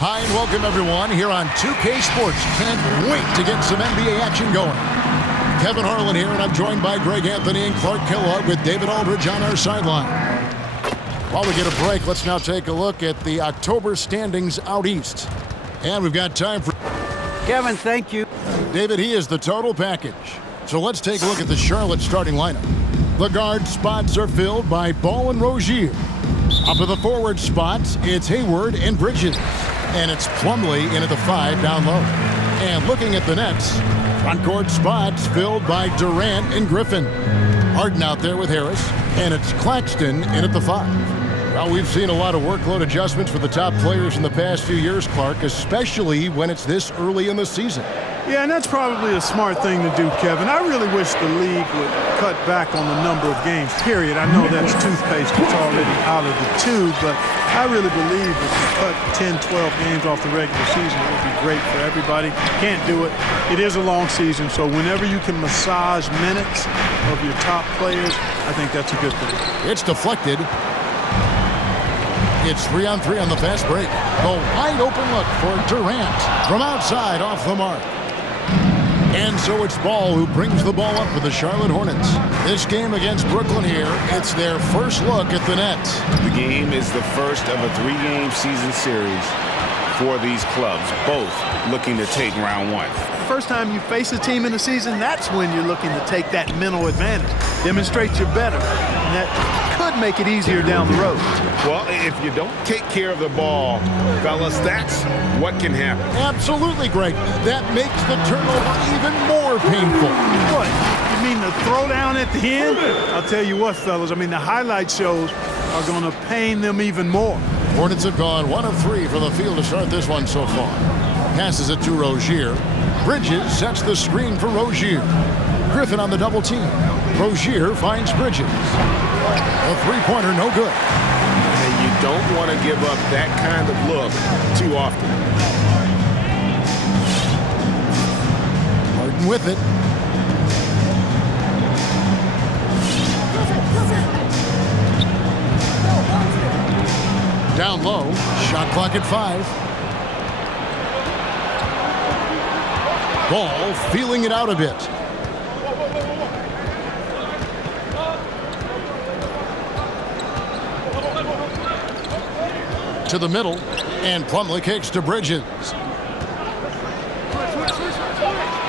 Hi and welcome everyone here on 2K Sports. Can't wait to get some NBA action going. Kevin Harlan here, and I'm joined by Greg Anthony and Clark Kellogg with David Aldridge on our sideline. While we get a break, let's now take a look at the October standings out east. And we've got time for Kevin, thank you. David. He is the total package. So let's take a look at the Charlotte starting lineup. The guard spots are filled by Ball and Rozier. Up at the forward spots, it's Hayward and Bridges. And it's Plumlee in at the 5 down low. And looking at the Nets, front court spots filled by Durant and Griffin. Harden out there with Harris. And it's Claxton in at the 5. Well, we've seen a lot of workload adjustments for the top players in the past few years, Clark, especially when it's this early in the season. Yeah, and that's probably a smart thing to do, Kevin. I really wish the league would cut back on the number of games, period. I know that's toothpaste that's already out of the tube, but I really believe if you cut 10, 12 games off the regular season, it would be great for everybody. Can't do it. It is a long season, so whenever you can massage minutes of your top players, I think that's a good thing. It's deflected. It's 3-on-3 on the fast break. The wide open look for Durant from outside off the mark. And so it's Ball who brings the ball up for the Charlotte Hornets. This game against Brooklyn here, it's their first look at the Nets. The game is the first of a 3-game season series for these clubs, both looking to take round 1. First time you face a team in the season, that's when you're looking to take that mental advantage. Demonstrate you're better, and that could make it easier down the road. Well, if you don't take care of the ball, fellas, that's what can happen. Absolutely, Greg. That makes the turnover even more painful. What? You mean the throwdown at the end? I'll tell you what, fellas, I mean, the highlight shows are going to pain them even more. Hornets have gone 1 of 3 from the field to start this one so far. Passes it to Rozier. Bridges sets the screen for Rozier. Griffin on the double team. Rozier finds Bridges. A three-pointer, no good. And you don't want to give up that kind of look too often. Harden with it. Down low. Shot clock at 5. Ball feeling it out a bit. To the middle, and Plumlee kicks to Bridges.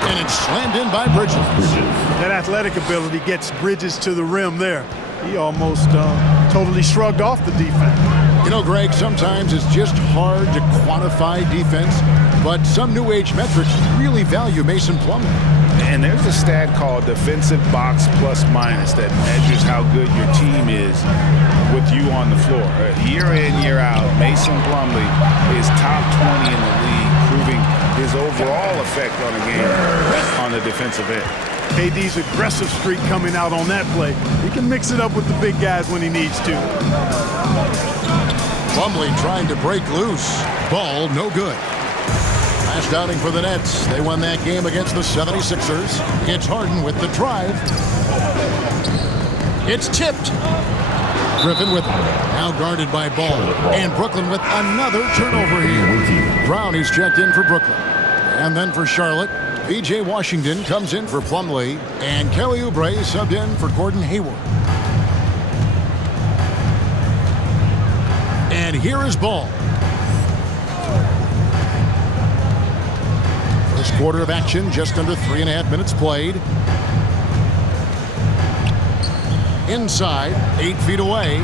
And it's slammed in by Bridges. That athletic ability gets Bridges to the rim there. He almost totally shrugged off the defense. You know, Greg, sometimes it's just hard to quantify defense, but some new age metrics really value Mason Plumlee. And there's a stat called defensive box plus minus that measures how good your team is with you on the floor. Year in, year out, Mason Plumlee is top 20 in the league, proving his overall effect on a game on the defensive end. KD's aggressive streak coming out on that play. He can mix it up with the big guys when he needs to. Plumlee trying to break loose. Ball no good. Last outing for the Nets. They won that game against the 76ers. It's Harden with the drive. It's tipped. Griffin with it. Now guarded by Ball. And Brooklyn with another turnover here. Brownie's checked in for Brooklyn. And then for Charlotte, P.J. Washington comes in for Plumlee. And Kelly Oubre subbed in for Gordon Hayward. And here is Ball. First quarter of action, just under 3.5 minutes played. Inside, 8 feet away.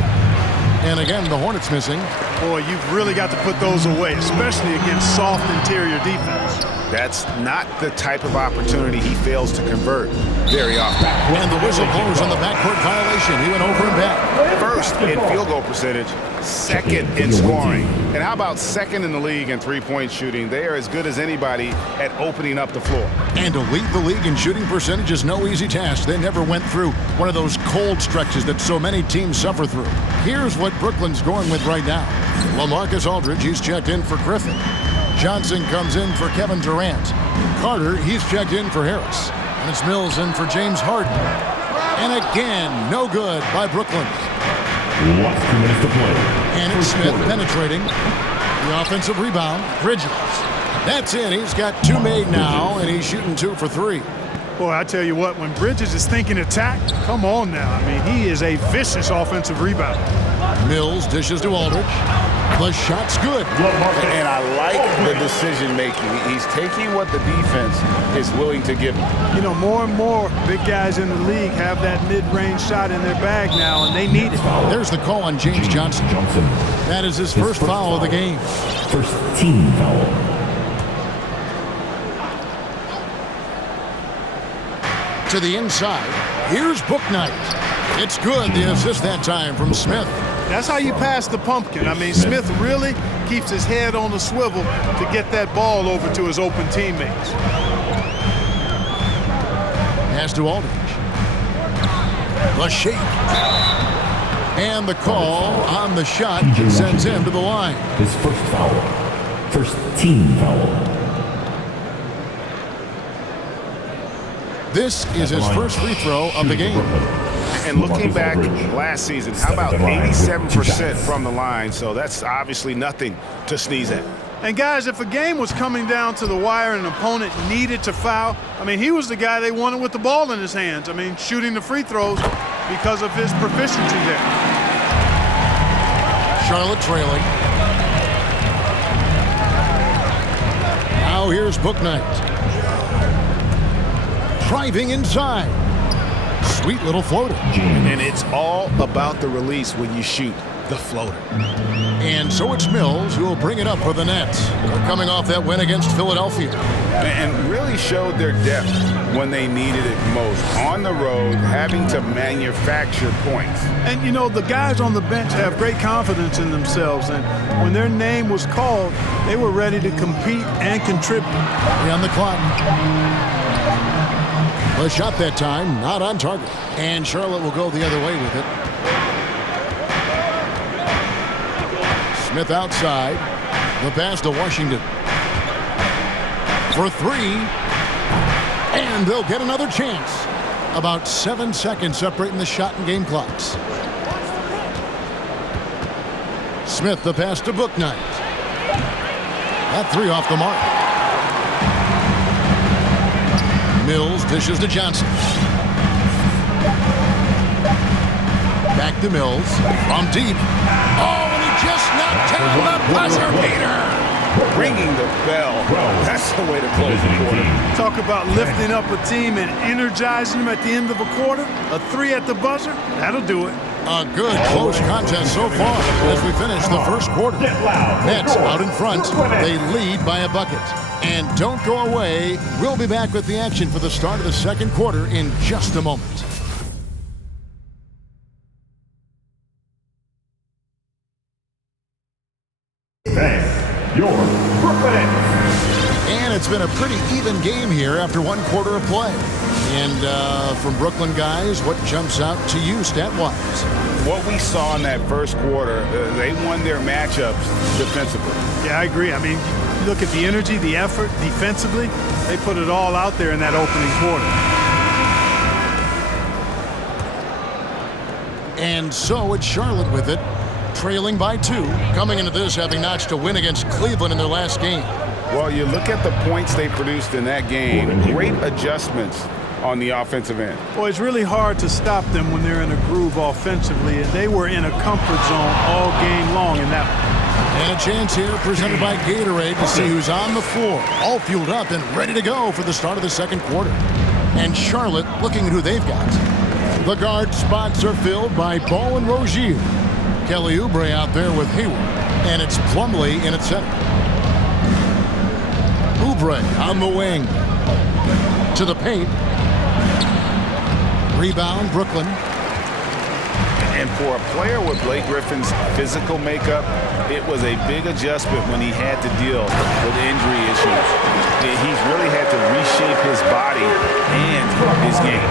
And again, the Hornets missing. Boy, you've really got to put those away, especially against soft interior defense. That's not the type of opportunity he fails to convert very often. And the whistle blows on the backcourt violation. He went over and back. First in field goal percentage, second in scoring. And how about second in the league in three-point shooting? They are as good as anybody at opening up the floor. And to lead the league in shooting percentage is no easy task. They never went through one of those cold stretches that so many teams suffer through. Here's what Brooklyn's going with right now. LaMarcus Aldridge, he's checked in for Griffin. Johnson comes in for Kevin Durant. Carter, he's checked in for Harris. And it's Mills in for James Harden. And again, no good by Brooklyn. Last 2 minutes to play. And it's Smith penetrating. The offensive rebound, Bridges. That's in. He's got 2 made now, and he's shooting 2 for 3. Boy, I tell you what, when Bridges is thinking attack, come on now. I mean, he is a vicious offensive rebounder. Mills dishes to Aldridge. The shot's good. And I like the decision making. He's taking what the defense is willing to give him. You know, more and more big guys in the league have that mid-range shot in their bag now, and they need it. There's the call on James Johnson. That is his first foul of the game. First team foul. To the inside. Here's Bouknight. It's good. The assist that time from Smith. That's how you pass the pumpkin. I mean, Smith really keeps his head on the swivel to get that ball over to his open teammates. Pass to Aldridge. The shake. And the call on the shot sends him to the line. His first foul. First team foul. This is his first free throw of the game. And looking back last season, how about 87% from the line? So that's obviously nothing to sneeze at. And guys, if a game was coming down to the wire and an opponent needed to foul, I mean, he was the guy they wanted with the ball in his hands. I mean, shooting the free throws because of his proficiency there. Charlotte trailing. Now here's Bouknight. Driving inside. Sweet little floater. And it's all about the release when you shoot the floater. And so it's Mills who will bring it up for the Nets. They're coming off that win against Philadelphia. And really showed their depth when they needed it most. On the road, having to manufacture points. And, you know, the guys on the bench have great confidence in themselves. And when their name was called, they were ready to compete and contribute. On the clock. The shot that time, not on target. And Charlotte will go the other way with it. Smith outside. The pass to Washington. For 3. And they'll get another chance. About 7 seconds separating the shot and game clocks. Smith, the pass to Bouknight. That 3 off the mark. Mills dishes to Johnson. Back to Mills. From deep. Oh, and he just knocked down the buzzer beater. Ringing the bell. That's the way to close the quarter. Talk about lifting up a team and energizing them at the end of a quarter. A 3 at the buzzer, that'll do it. A good close contest so far as we finish the first quarter. Nets out in front. They lead by a bucket. And don't go away. We'll be back with the action for the start of the second quarter in just a moment. Your Brooklyn. And it's been a pretty even game here after 1 quarter of play. And from Brooklyn guys, what jumps out to you stat-wise? What we saw in that first quarter, they won their matchups defensively. Yeah, I agree. I mean, look at the energy, the effort, defensively. They put it all out there in that opening quarter. And so it's Charlotte with it, trailing by 2, coming into this having notched a win against Cleveland in their last game. Well, you look at the points they produced in that game, great adjustments on the offensive end. Well, it's really hard to stop them when they're in a groove offensively, and they were in a comfort zone all game long in that one. And a chance here presented by Gatorade to see who's on the floor, all fueled up and ready to go for the start of the second quarter. And Charlotte looking at who they've got. The guard spots are filled by Ball and Rozier. Kelly Oubre out there with Hayward, and it's Plumlee in at center. Oubre on the wing. To the paint. Rebound, Brooklyn. And for a player with Blake Griffin's physical makeup, it was a big adjustment when he had to deal with injury issues. He's really had to reshape his body and his game.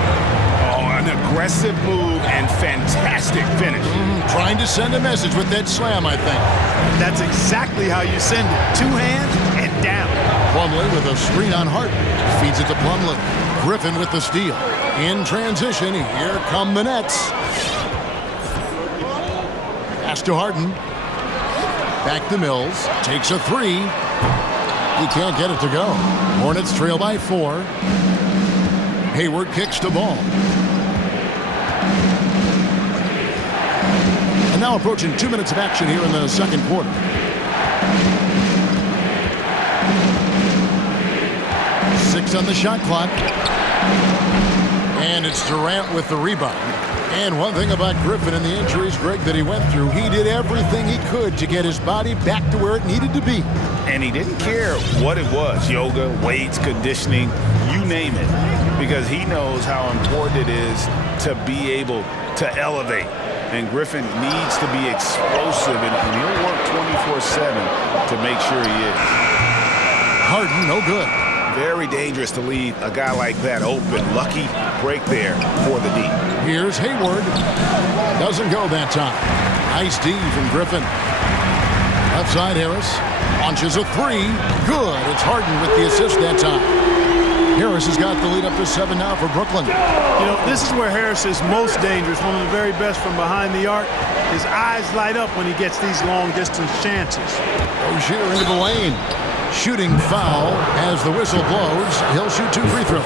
Oh, an aggressive move and fantastic finish. Trying to send a message with that slam, I think. That's exactly how you send it. 2 hands and down. Plumlee with a screen on Harden. Feeds it to Plumlee. Griffin with the steal. In transition, here come the Nets. Pass to Harden. Back to Mills. Takes a three. He can't get it to go. Hornets trail by 4. Hayward kicks the ball. And now approaching 2 minutes of action here in the second quarter. Six on the shot clock. And it's Durant with the rebound. And one thing about Griffin and the injuries, Greg, that he went through, he did everything he could to get his body back to where it needed to be. And he didn't care what it was, yoga, weights, conditioning, you name it, because he knows how important it is to be able to elevate. And Griffin needs to be explosive, and he'll work 24/7 to make sure he is. Harden, no good. Very dangerous to leave a guy like that open. Lucky break there for the D. Here's Hayward. Doesn't go that time. Nice D from Griffin. Left side, Harris. Launches a three. Good. It's Harden with the assist that time. Harris has got the lead up to 7 now for Brooklyn. You know, this is where Harris is most dangerous, one of the very best from behind the arc. His eyes light up when he gets these long-distance chances. Rozier into the lane. Shooting foul as the whistle blows. He'll shoot 2 free throws.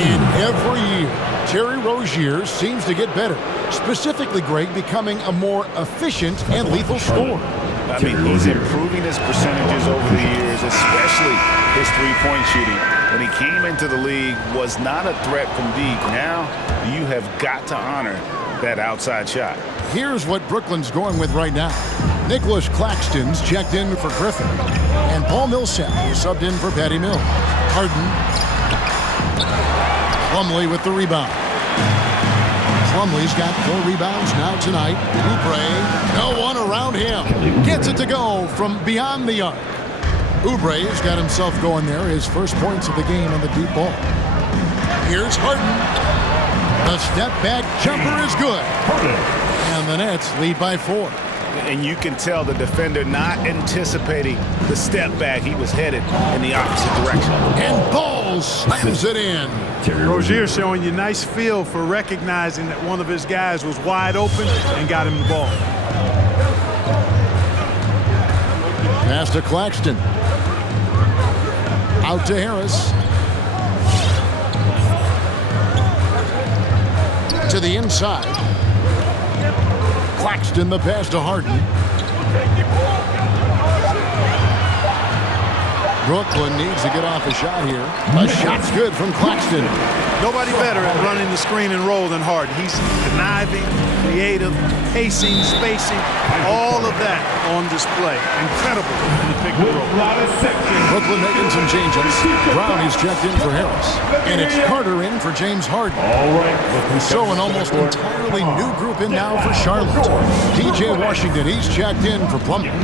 And every year, Terry Rozier seems to get better. Specifically, Greg, becoming a more efficient and lethal scorer. I mean, he's improving his percentages over the years, especially his three-point shooting. When he came into the league, was not a threat from deep. Now, you have got to honor that outside shot. Here's what Brooklyn's going with right now. Nicholas Claxton's checked in for Griffin. And Paul Millsap is subbed in for Patty Mills. Harden. Plumlee with the rebound. Plumlee's got 4 rebounds now tonight. Oubre, no one around him. Gets it to go from beyond the arc. Oubre's got himself going there. His first points of the game on the deep ball. Here's Harden. The step back jumper is good. And the Nets lead by 4. And you can tell the defender not anticipating the step back. He was headed in the opposite direction. And Ball slams it in. Rozier showing you nice feel for recognizing that one of his guys was wide open and got him the ball. Pass to Claxton. Out to Harris. To the inside. Claxton the pass to Harden. Brooklyn needs to get off a shot here. A shot's good from Claxton. Nobody better at running the screen and roll than Harden. He's conniving, creative, pacing, spacing, all of that on display. Incredible in the pick and roll. Brooklyn making some changes. Brown is checked in for Harris. And it's Carter in for James Harden. So an almost entirely new group in now for Charlotte. DJ Washington, he's checked in for Plumlee.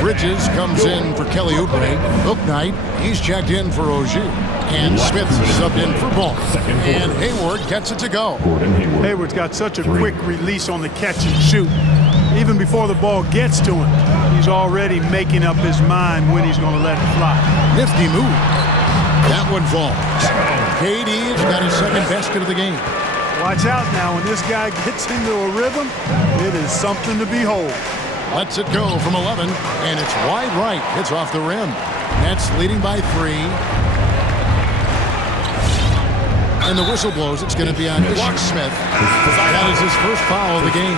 Bridges comes in for Kelly Oubre. Bouknight, he's checked in for Rozier. And Smith subbed in for Ball. And Hayward gets it to go. Hayward's got such a quick release on the catch and shoot. Even before the ball gets to him, he's already making up his mind when he's going to let it fly. Nifty move. That one falls. KD's got his second basket of the game. Watch out now. When this guy gets into a rhythm, it is something to behold. Lets it go from 11, and it's wide right. It's off the rim. Nets leading by 3. And the whistle blows. It's going to be on Ish Smith. That is his first foul of the game.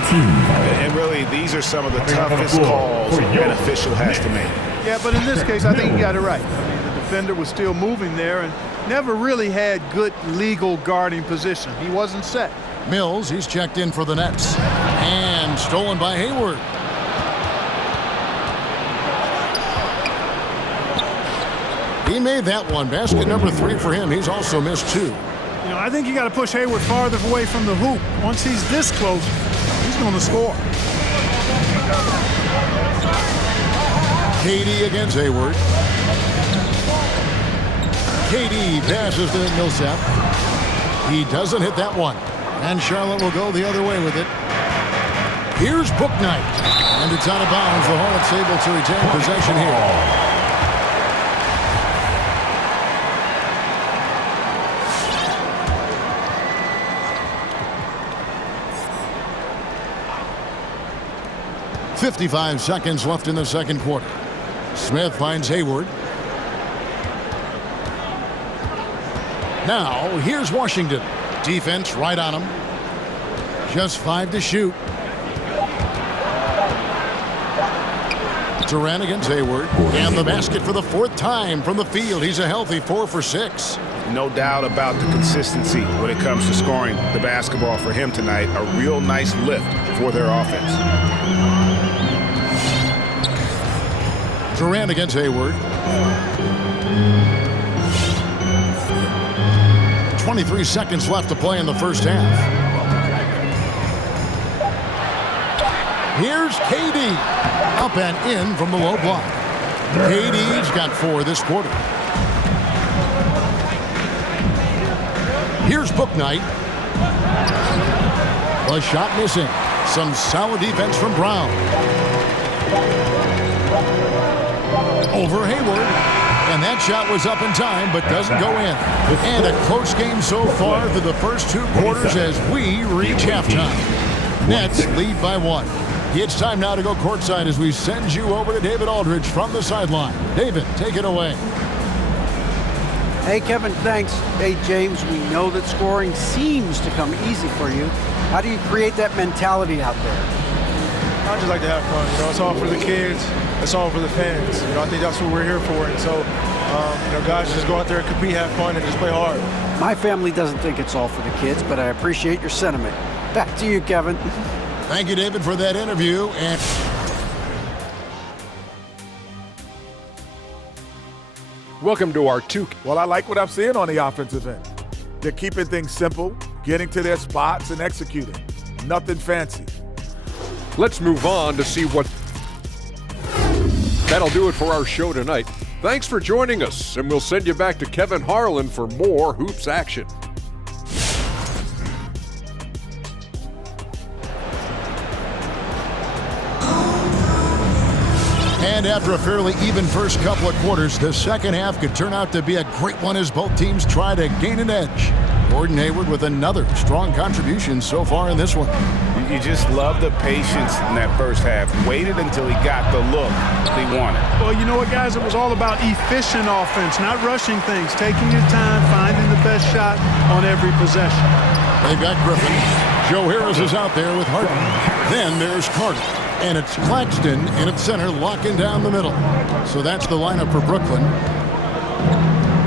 And really, these are some of the toughest calls an official has to make. Yeah, but in this case, I think he got it right. I mean, the defender was still moving there and never really had good legal guarding position. He wasn't set. Mills, he's checked in for the Nets. And stolen by Hayward. He made that one. Basket number 3 for him. He's also missed 2. You know, I think you got to push Hayward farther away from the hoop. Once he's this close, he's going to score. KD against Hayward. KD passes to Millsap. He doesn't hit that one. And Charlotte will go the other way with it. Here's Bouknight. And it's out of bounds. The Hornets able to retain possession here. 55 seconds left in the second quarter. Smith finds Hayward. Now, here's Washington. Defense right on him. Just 5 to shoot. Durant against Hayward. And the basket for the 4th time from the field. He's a healthy 4 for 6. No doubt about the consistency when it comes to scoring the basketball for him tonight. A real nice lift for their offense. Durant against Hayward. 23 seconds left to play in the first half. Here's KD. Up and in from the low block. KD's got 4 this quarter. Here's Bouknight. A shot missing. Some solid defense from Brown. Over Hayward. And that shot was up in time, but doesn't go in. And a close game so far through the first 2 quarters as we reach halftime. Nets lead by 1. It's time now to go courtside as we send you over to David Aldridge from the sideline. David, take it away. Hey, Kevin, thanks. Hey, James, we know that scoring seems to come easy for you. How do you create that mentality out there? I just like to have fun. You know, it's all for the kids. It's all for the fans. You know, I think that's what we're here for. And so, you know, guys just go out there and compete, have fun, and just play hard. My family doesn't think it's all for the kids, but I appreciate your sentiment. Back to you, Kevin. Thank you, David, for that interview. And welcome to our 2K. Well, I like what I'm seeing on the offensive end. They're keeping things simple, getting to their spots and executing. Nothing fancy. Let's move on to see what. That'll do it for our show tonight. Thanks for joining us, and we'll send you back to Kevin Harlan for more hoops action. And after a fairly even first couple of quarters, the second half could turn out to be a great one as both teams try to gain an edge. Gordon Hayward with another strong contribution so far in this one. You just love the patience in that first half. Waited until he got the look he wanted. Well, you know what, guys? It was all about efficient offense, not rushing things, taking your time, finding the best shot on every possession. They've got Griffin. Joe Harris is out there with Harden. Then there's Carter. And it's Claxton in at center, locking down the middle. So that's the lineup for Brooklyn.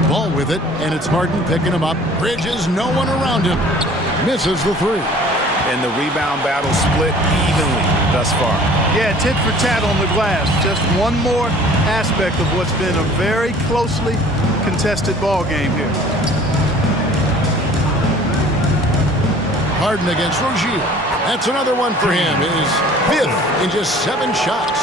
Ball with it, and it's Harden picking him up. Bridges, no one around him. Misses the 3. And the rebound battle split evenly thus far. Yeah, tit for tat on the glass. Just one more aspect of what's been a very closely contested ball game here. Harden against Rozier. That's another one for him. His 5th in just 7 shots.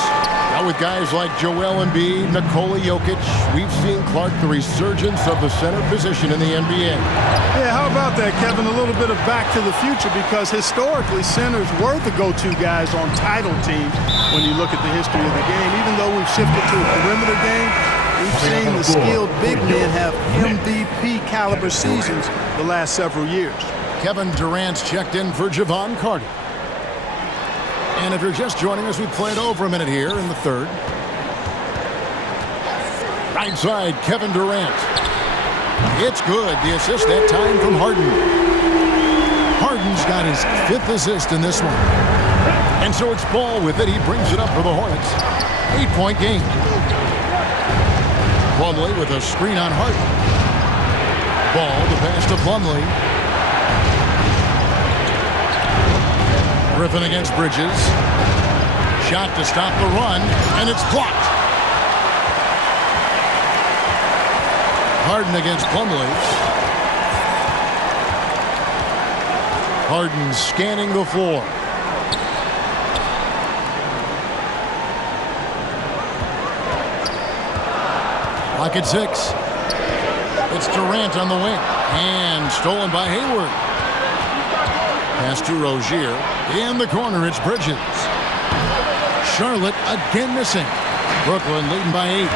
Now with guys like Joel Embiid, Nikola Jokic, we've seen, Clark, the resurgence of the center position in the NBA. Yeah, how about that, Kevin? A little bit of back to the future, because historically centers were the go-to guys on title teams when you look at the history of the game. Even though we've shifted to a perimeter game, we've seen the skilled big men have MVP caliber seasons the last several years. Kevin Durant's checked in for Javon Carter. And if you're just joining us, we played over a minute here in the third. Right side, Kevin Durant. It's good. The assist that time from Harden. Harden's got his 5th assist in this one. And so it's Ball with it. He brings it up for the Hornets. 8-point game. Plumlee with a screen on Harden. Ball to pass to Plumlee. Griffin against Bridges. Shot to stop the run, and it's blocked. Harden against Plumlee. Harden scanning the floor. Clock at 6. It's Durant on the wing, and stolen by Hayward. Pass to Rozier. In the corner, it's Bridges. Charlotte again missing. Brooklyn leading by 8.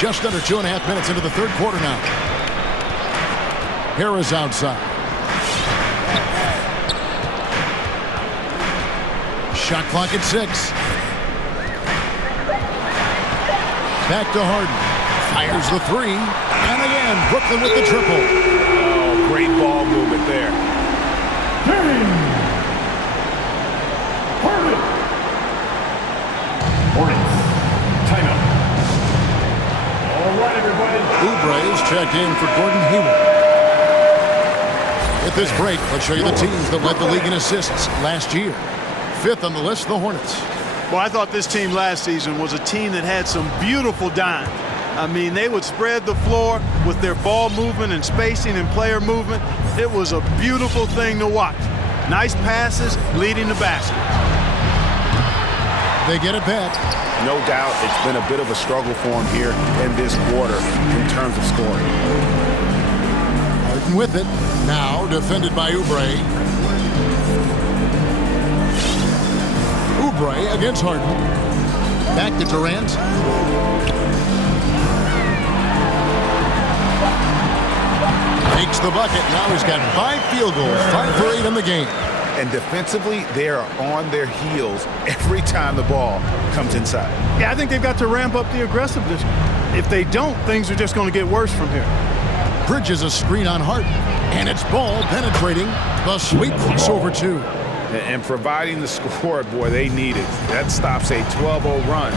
Just under 2.5 minutes into the third quarter now. Harris outside. Shot clock at 6. Back to Harden. Fires the 3. And again, Brooklyn with the triple. Oh, great ball movement there. Hornets. Timeout. All right, everybody. Oubre is checked in for Gordon Hayward. At this break, let's show you the teams that led the league in assists last year. 5th on the list, the Hornets. Well, I thought this team last season was a team that had some beautiful dimes. I mean, they would spread the floor with their ball movement and spacing and player movement. It was a beautiful thing to watch. Nice passes leading to baskets. They get it back. No doubt it's been a bit of a struggle for him here in this quarter in terms of scoring. Harden with it. Now defended by Oubre. Oubre against Harden. Back to Durant. Makes the bucket. Now he's got 5 field goals, 5 for 8 in the game. And defensively, they are on their heels every time the ball comes inside. Yeah, I think they've got to ramp up the aggressiveness. If they don't, things are just going to get worse from here. Bridges a screen on Harden. And it's Ball penetrating. The sweep crossover 2. And providing the score, boy, they needed. That stops a 12-0 run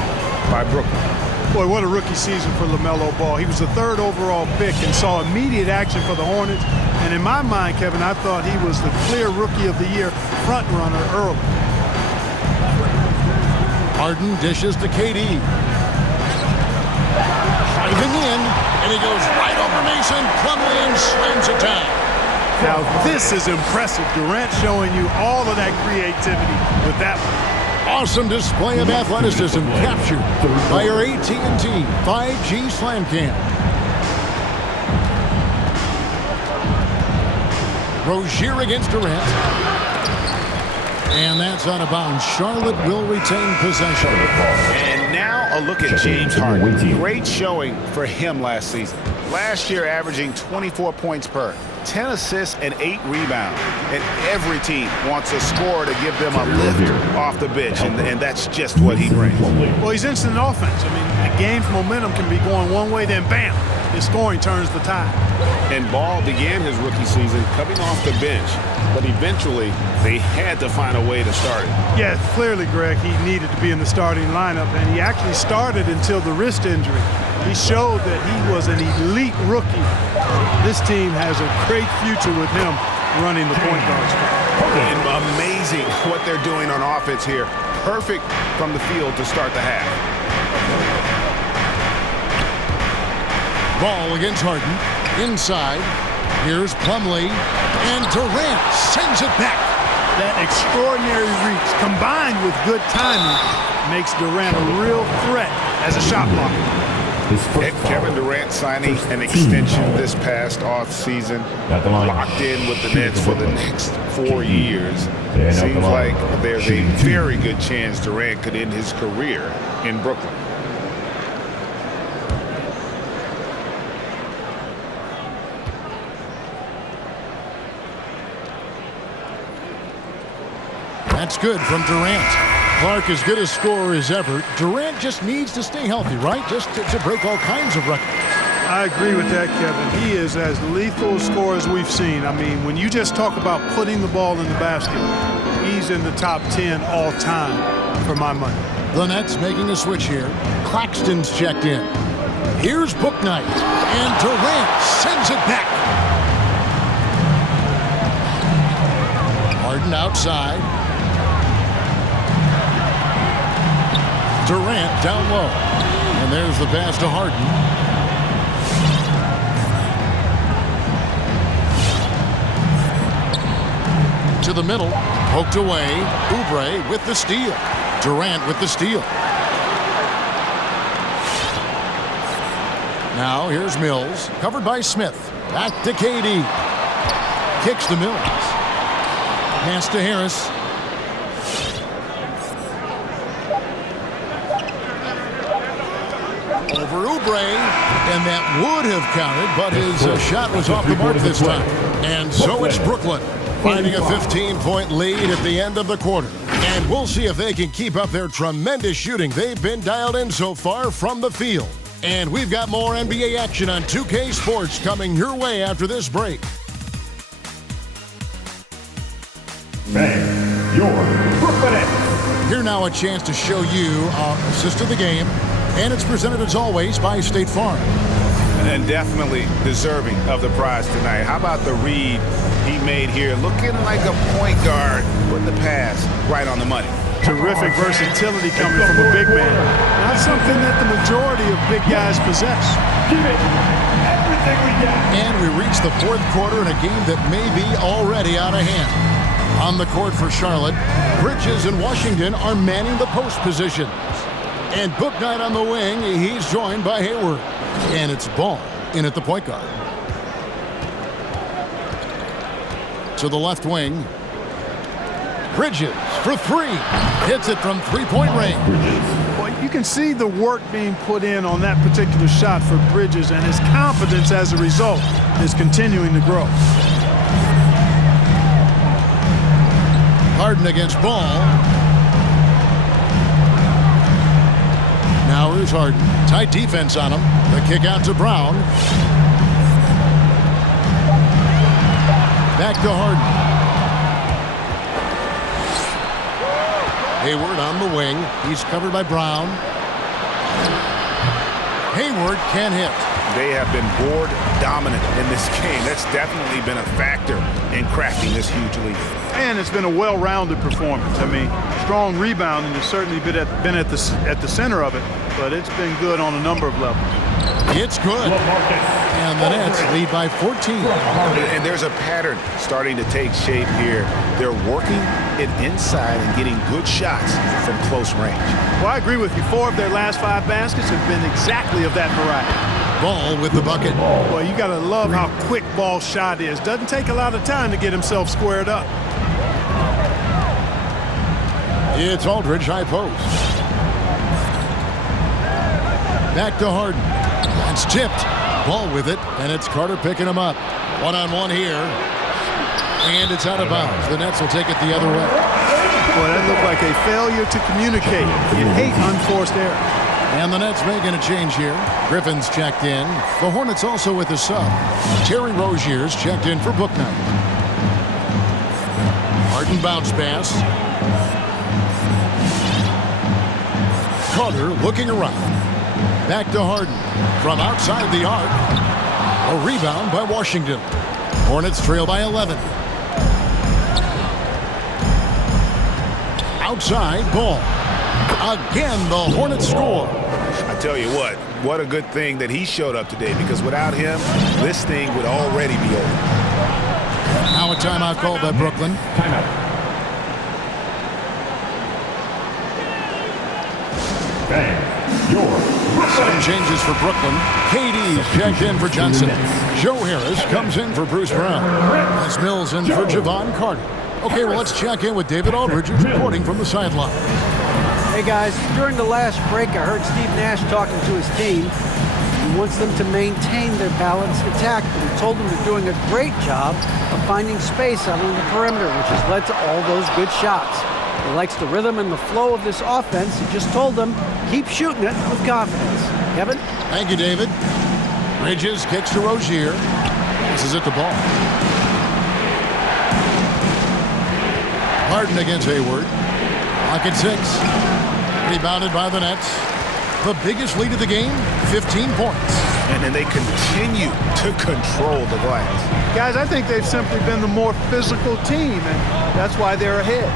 by Brooklyn. Boy, what a rookie season for LaMelo Ball. He was the 3rd overall pick and saw immediate action for the Hornets. And in my mind, Kevin, I thought he was the clear Rookie of the Year front runner early. Harden dishes to KD. Driving in, and he goes right over Mason. Plumlee and slams it down. Now this is impressive. Durant showing you all of that creativity with that one. Awesome display of athleticism captured by your AT&T 5G Slam Cam. Rozier against Durant. And that's out of bounds. Charlotte will retain possession. And now a look at James Harden. Great showing for him last season. Last year averaging 24 points per, 10 assists and 8 rebounds. And every team wants a scorer to give them a lift off the bench, and that's just what he brings. Well, he's instant offense. I mean, the game's momentum can be going one way, then bam, his scoring turns the tide. And Ball began his rookie season coming off the bench, but eventually they had to find a way to start it. Yeah, clearly, Greg, he needed to be in the starting lineup, and he actually started until the wrist injury. He showed that he was an elite rookie. This team has a great future with him running the point guard spot. And amazing what they're doing on offense here. Perfect from the field to start the half. Ball against Harden. Inside. Here's Plumlee. And Durant sends it back. That extraordinary reach combined with good timing makes Durant a real threat as a shot blocker. And Kevin Durant signing an extension this past offseason, locked in with the Nets for the next 4 years. Seems like there's a very good chance Durant could end his career in Brooklyn. That's good from Durant. Clark as good a scorer as ever. Durant just needs to stay healthy, right? Just to break all kinds of records. I agree with that, Kevin. He is as lethal a scorer as we've seen. I mean, when you just talk about putting the ball in the basket, he's in the top 10 all time for my money. The Nets making a switch here. Claxton's checked in. Here's Bouknight. And Durant sends it back. Harden outside. Durant down low. And there's the pass to Harden. To the middle. Poked away. Oubre with the steal. Durant with the steal. Now here's Mills. Covered by Smith. Back to KD. Kicks to Mills. Pass to Harris. Over Oubre, and that would have counted, but his shot was off the mark this time. And so it's Brooklyn, finding a 15-point lead at the end of the quarter. And we'll see if they can keep up their tremendous shooting they've been dialed in so far from the field. And we've got more NBA action on 2K Sports coming your way after this break. Bang, your Brooklyn Nets. Here now a chance to show you our assist of the game. And it's presented as always by State Farm. And definitely deserving of the prize tonight. How about the read he made here? Looking like a point guard, putting the pass right on the money. Terrific versatility coming from a big man. Not something that the majority of big guys possess. Give it everything we got. And we reach the fourth quarter in a game that may be already out of hand. On the court for Charlotte, Bridges and Washington are manning the post position. And Book Knight on the wing, he's joined by Hayward. And it's Ball in at the point guard. To the left wing. Bridges for three. Hits it from three-point range. Well, you can see the work being put in on that particular shot for Bridges, and his confidence as a result is continuing to grow. Harden against Ball. Now here's Harden. Tight defense on him. The kick out to Brown. Back to Harden. Hayward on the wing. He's covered by Brown. Hayward can't hit. They have been board dominant in this game. That's definitely been a factor in crafting this huge lead. And it's been a well-rounded performance. I mean, strong rebounding has certainly been at the center of it, but it's been good on a number of levels. It's good. And the Nets lead by 14. And there's a pattern starting to take shape here. They're working it inside and getting good shots from close range. Well, I agree with you. 4 of their last 5 baskets have been exactly of that variety. Ball with the bucket. Well, you got to love how quick Ball's shot is. Doesn't take a lot of time to get himself squared up. It's Aldridge, high post. Back to Harden. It's tipped. Ball with it, and it's Carter picking him up. One-on-one here. And it's out of bounds. The Nets will take it the other way. Boy, that looked like a failure to communicate. You hate unforced error. And the Nets making a change here. Griffin's checked in. The Hornets also with a sub. Terry Rozier's checked in for Book Knight. Harden bounce pass. Carter looking around. Back to Harden. From outside the arc. A rebound by Washington. Hornets trail by 11. Outside Ball. Again, the Hornets score. I tell you what a good thing that he showed up today, because without him, this thing would already be over. Now a timeout called by Brooklyn. Timeout. Bang, your Some changes for Brooklyn. KD's checked in for Johnson. Joe Harris comes in for Bruce Brown. Les Mills in for Javon Carter. Okay, well, let's check in with David Aldridge, reporting from the sideline. Hey guys, during the last break, I heard Steve Nash talking to his team. He wants them to maintain their balanced attack, but he told them they're doing a great job of finding space out on the perimeter, which has led to all those good shots. He likes the rhythm and the flow of this offense. He just told them, keep shooting it with confidence. Kevin? Thank you, David. Bridges kicks to Rozier. Passes it to Ball. Harden against Hayward. Clock at 6. Rebounded by the Nets. The biggest lead of the game, 15 points. And then they continue to control the glass. Guys, I think they've simply been the more physical team, and that's why they're ahead.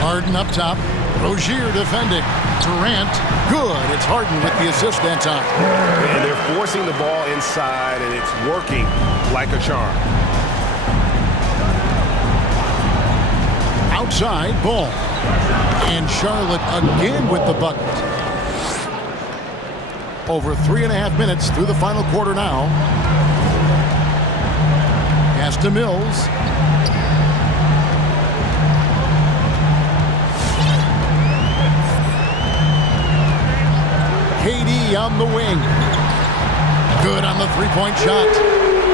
Harden up top. Rozier defending. Durant, good. It's Harden with the assist that time. And they're forcing the ball inside, and it's working like a charm. Outside, Ball. And Charlotte again with the bucket. Over 3.5 minutes through the final quarter now. Pass to Mills. KD on the wing. Good on the three-point shot.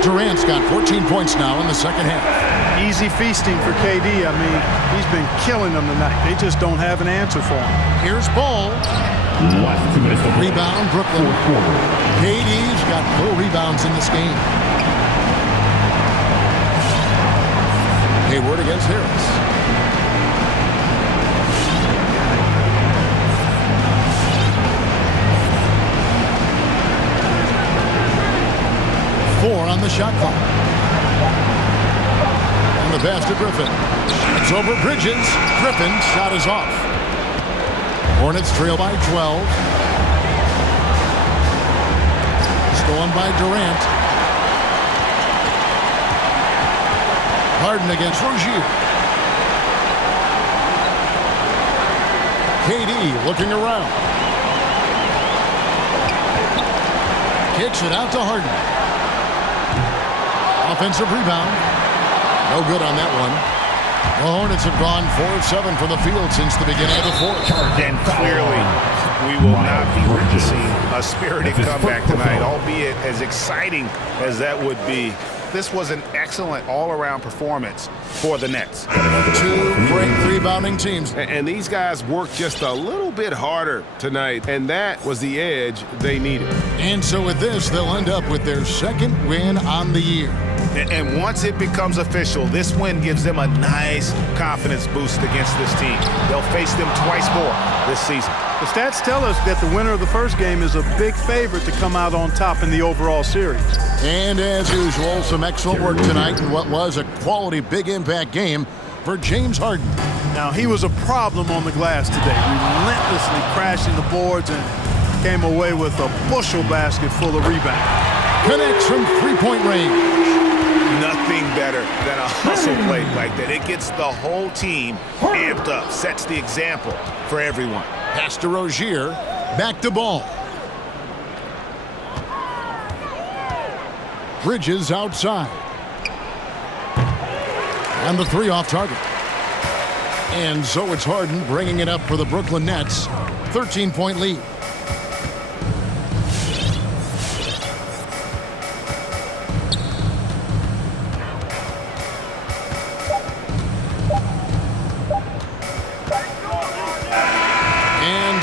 Durant's got 14 points now in the second half. Easy feasting for KD. I mean, he's been killing them tonight. They just don't have an answer for him. Here's Ball. Last 2 minutes to play. Rebound, Brooklyn. Fourth quarter. KD's got 4 rebounds in this game. Hayward against Harris. Four on the shot clock. And the pass to Griffin. It's over Bridges. Griffin's shot is off. Hornets trail by 12. Stolen by Durant. Harden against Rozier. KD looking around. Kicks it out to Harden. Offensive rebound. No good on that one. The Hornets have gone 4 of 7 from the field since the beginning of the fourth. And clearly, we will not be witnessing a spirited comeback tonight, albeit as exciting as that would be. This was an excellent all-around performance for the Nets. 2 great rebounding teams. And these guys worked just a little bit harder tonight, and that was the edge they needed. And so with this, they'll end up with their 2nd win on the year. And once it becomes official, this win gives them a nice confidence boost against this team. They'll face them twice more this season. The stats tell us that the winner of the first game is a big favorite to come out on top in the overall series. And as usual, some excellent work tonight in what was a quality big impact game for James Harden. Now, he was a problem on the glass today, relentlessly crashing the boards and came away with a bushel basket full of rebounds. Connects from three-point range. Nothing better than a hustle play like that. It gets the whole team amped up, sets the example for everyone. Pass to Rozier. Back to Ball. Bridges outside. And the 3 off target. And so it's Harden bringing it up for the Brooklyn Nets. 13-point lead.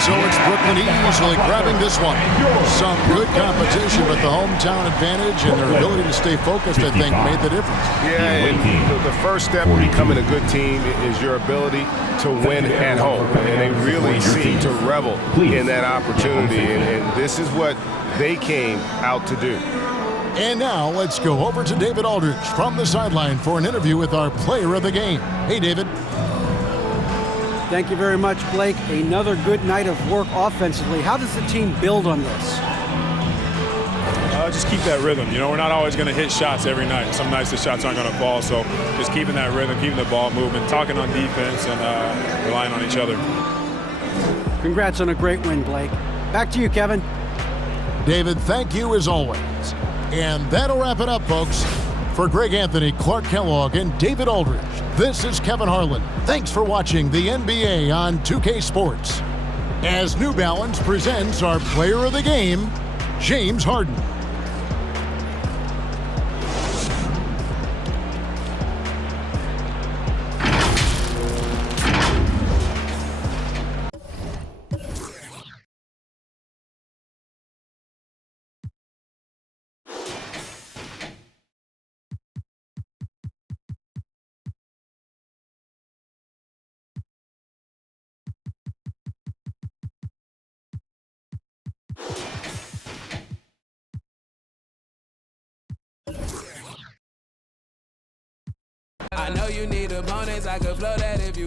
So it's Brooklyn easily grabbing this one. Some good competition, but the hometown advantage and their ability to stay focused, I think, made the difference. Yeah, and the first step in becoming a good team is your ability to win at home. And they really seem to revel in that opportunity. And this is what they came out to do. And now let's go over to David Aldridge from the sideline for an interview with our player of the game. Hey, David. Thank you very much, Blake. Another good night of work offensively. How does the team build on this? Just keep that rhythm. You know, we're not always going to hit shots every night. Some nights the shots aren't going to fall. So just keeping that rhythm, keeping the ball moving, talking on defense, and relying on each other. Congrats on a great win, Blake. Back to you, Kevin. David, thank you as always. And that'll wrap it up, folks. For Greg Anthony, Clark Kellogg, and David Aldridge, this is Kevin Harlan. Thanks for watching the NBA on 2K Sports. As New Balance presents our player of the game, James Harden. I know you need a bonus, I could flow that if you